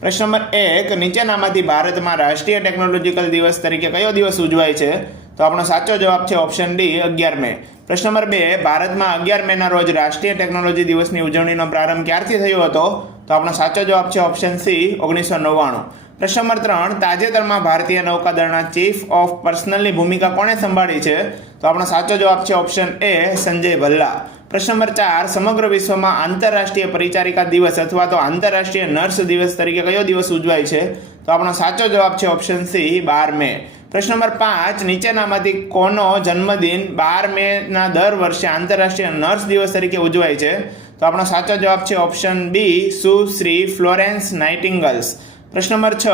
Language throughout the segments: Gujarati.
પ્રશ્ન નંબર એક, નીચેનામાંથી ભારતમાં રાષ્ટ્રીય ટેકનોલોજીકલ દિવસ તરીકે કયો દિવસ ઉજવાય છે? તો આપણો સાચો જવાબ છે ઓપ્શન ડી અગિયાર મે. પ્રશ્ન નંબર બે, ભારતમાં અગિયાર મેના રોજ રાષ્ટ્રીય ટેકનોલોજી દિવસની ઉજવણીનો પ્રારંભ ક્યારથી થયો હતો? તો આપણો સાચો જવાબ છે ઓપ્શન સી ઓગણીસો નવ્વાણું. પ્રશ્ન નંબર ત્રણ, તાજેતરમાં ભારતીય નૌકાદળના ચીફ ઓફ પર્સનલની ભૂમિકા કોણે સંભાળી છે? તો આપણો સાચો જવાબ છે ઓપ્શન એ, સંજય ભલ્લા. પ્રશ્ન નંબર ચાર, સમગ્ર વિશ્વમાં આંતરરાષ્ટ્રીય પરિચારિકા દિવસ અથવા તો આંતરરાષ્ટ્રીય નર્સ દિવસ તરીકે કયો દિવસ ઉજવાય છે? તો આપણો સાચો જવાબ છે ઓપ્શન સી, બાર મે. પ્રશ્ન નંબર પાંચ, નીચેનામાંથી કોનો જન્મદિન બાર મેના દર વર્ષે આંતરરાષ્ટ્રીય નર્સ દિવસ તરીકે ઉજવાય છે? તો આપણો સાચો જવાબ છે ઓપ્શન બી, સુશ્રી ફ્લોરેન્સ નાઇટિંગલ્સ. પ્રશ્ન નંબર છ,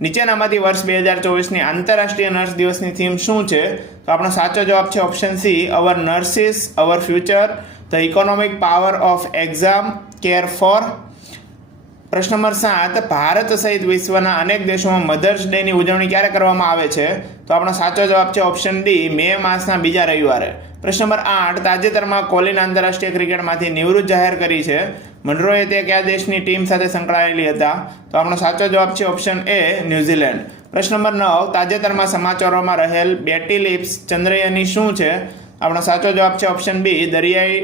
નીચેનામાંથી વર્ષ બે હજાર ચોવીસની આંતરરાષ્ટ્રીય નર્સ દિવસની થીમ શું છે? તો આપણો સાચો જવાબ છે option C our nurses our future the economic power of exam care for પ્રશ્ન નંબર સાત, ભારત સહિત વિશ્વના અનેક દેશોમાં મધર્સ ડેની ઉજવણી ક્યારે કરવામાં આવે છે? તો આપણો સાચો જવાબ છે ઓપ્શન ડી મે માસના બીજા રવિવારે. પ્રશ્ન નંબર આઠ, તાજેતરમાં કોલિન આંતરરાષ્ટ્રીય ક્રિકેટમાંથી નિવૃત્ત જાહેર કરી છે. મનરોએ તે કયા દેશની ટીમ સાથે સંકળાયેલી હતા? તો આપણો સાચો જવાબ છે ઓપ્શન એ ન્યૂઝીલેન્ડ. પ્રશ્ન નંબર નવ, તાજેતરમાં સમાચારોમાં રહેલ બેટી લિપ્સ ચંદ્રયાની શું છે? આપણો સાચો જવાબ છે ઓપ્શન બી, દરિયાઈ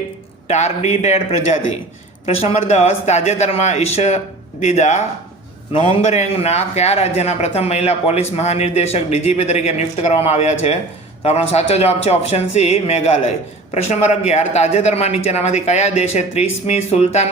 ટાર્ડીટેડ પ્રજાતિ. પ્રશ્ન નંબર દસ, તાજેતરમાં ઈશદીદા નોંગરેંગના કયા રાજ્યના પ્રથમ મહિલા પોલીસ મહાનિર્દેશક ડીજીપી તરીકે નિયુક્ત કરવામાં આવ્યા છે? તો આપણો સાચો જવાબ છે ઓપ્શન સી મેઘાલય. પ્રશ્ન નંબર અગિયાર, તાજેતરમાં નીચેનામાંથી કયા દેશે ત્રીસમી સુલતાન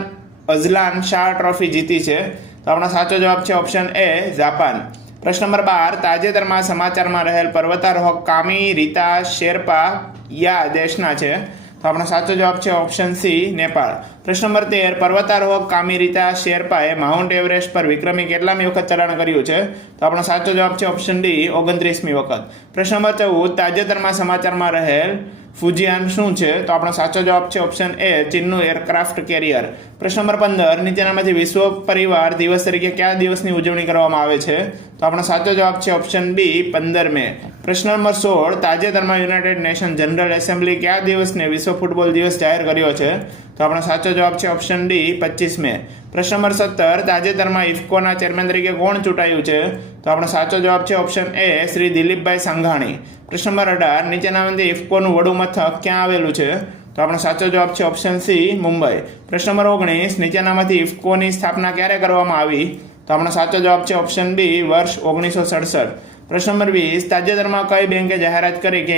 અઝલાન શાહ ટ્રોફી જીતી છે? તો આપણો સાચો જવાબ છે ઓપ્શન એ જાપાન. પ્રશ્ન નંબર બાર, તાજેતરમાં સમાચારમાં રહેલ પર્વતારોહક કામી રીતા શેરપા યા દેશના છે? તો આપણો સાચો જવાબ છે ઓપ્શન સી નેપાળ. પ્રશ્ન નંબર તેર, પર્વતારોહક કામિરીતા શેરપાએ માઉન્ટ એવરેસ્ટ પર વિક્રમી કેટલામી વખત ચલણ કર્યું છે? તો આપણો સાચો જવાબ છે ઓપ્શન ડી ઓગણત્રીસમી વખત. પ્રશ્ન નંબર ચૌદ, તાજેતરમાં સમાચારમાં રહેલ ફુજિયાન શું છે? તો આપણો સાચો જવાબ છે ઓપ્શન એ ચીનનું એરક્રાફ્ટ કેરિયર. પ્રશ્ન નંબર પંદર, નીચેનામાંથી વિશ્વ પરિવાર દિવસ તરીકે કયા દિવસની ઉજવણી કરવામાં આવે છે? તો આપણો સાચો જવાબ છે ઓપ્શન બી પંદર મે. પ્રશ્ન નંબર સોળ, તાજેતરમાં યુનાઇટેડ નેશન જનરલ એસેમ્બલી કયા દિવસને વિશ્વ ફૂટબોલ દિવસ જાહેર કર્યો છે? તો આપણો સાચો જવાબ છે ઓપ્શન ડી પચીસ મે. પ્રશ્ન નંબર સત્તર, તાજેતરમાં ઇફકોના ચેરમેન તરીકે કોણ ચૂંટાયું છે? તો આપણો સાચો જવાબ છે ઓપ્શન એ, શ્રી દિલીપભાઈ સંઘાણી. પ્રશ્ન નંબર અઢાર નીચેનામાંથી ઇફકોનું વડું મથક ક્યાં આવેલું છે? તો આપણો સાચો જવાબ છે ઓપ્શન સી, મુંબઈ. પ્રશ્ન નંબર ઓગણીસ, નીચેનામાંથી ઇફકોની સ્થાપના ક્યારે કરવામાં આવી? તો આપણો સાચો જવાબ છે ઓપ્શન બી વર્ષ ઓગણીસો સડસઠ. પ્રશ્ન નંબર વીસ તાજેતરમાં કઈ બેંકે જાહેરાત કરી કે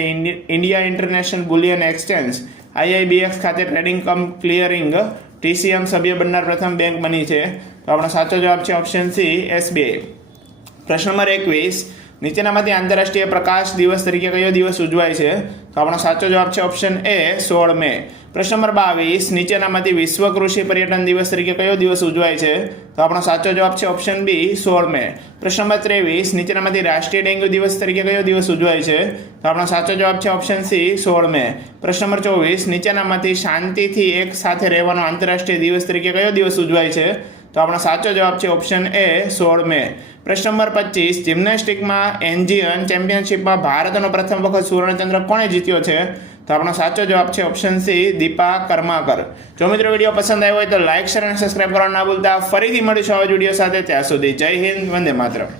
India international bullion exchange, IIBX ખાતે ટ્રેડિંગ કમ ક્લિયરિંગ, ટીસીએમ સભ્ય બનનાર પ્રથમ બેંક બની છે? તો આપણો સાચો જવાબ છે ઓપ્શન સી, એસબીઆઈ. પ્રશ્ન નંબર એકવીસ નીચેનામાંથી આંતરરાષ્ટ્રીય પ્રકાશ દિવસ તરીકે કયો દિવસ ઉજવાય છે? તો આપણો સાચો જવાબ છે ઓપ્શન એ સોળ મે. પ્રશ્ન નંબર બાવીસ, નીચેનામાંથી વિશ્વ કૃષિ પર્યટન દિવસ તરીકે કયો દિવસ ઉજવાય છે? તો આપણો સાચો જવાબ છે ઓપ્શન બી સોળ મે. પ્રશ્ન નંબર ત્રેવીસ, નીચેનામાંથી રાષ્ટ્રીય ડેન્ગ્યુ દિવસ તરીકે કયો દિવસ ઉજવાય છે? તો આપણો સાચો જવાબ છે ઓપ્શન સી સોળ મે. પ્રશ્ન નંબર ચોવીસ, નીચેનામાંથી શાંતિથી એક સાથે રહેવાનો આંતરરાષ્ટ્રીય દિવસ તરીકે કયો દિવસ ઉજવાય છે? તો આપણો સાચો જવાબ છે ઓપ્શન એ સોળ મે પ્રશ્ન નંબર પચીસ જિમ્નેસ્ટિકમાં એન્જિયન ચેમ્પિયનશિપમાં ભારતનો પ્રથમ વખત સુવર્ણચંદ્રક કોણે જીત્યો છે? તો આપણો સાચો જવાબ છે ઓપ્શન સી દીપા કર્માકર. જો મિત્રો વીડિયો પસંદ આવ્યો હોય તો લાઇક શેર અને સબસ્ક્રાઇબ કરવાનું ના ભૂલતા. ફરીથી મળીશું આવા વીડિયો સાથે. ત્યાં સુધી જય હિન્દ, વંદે માતરમ.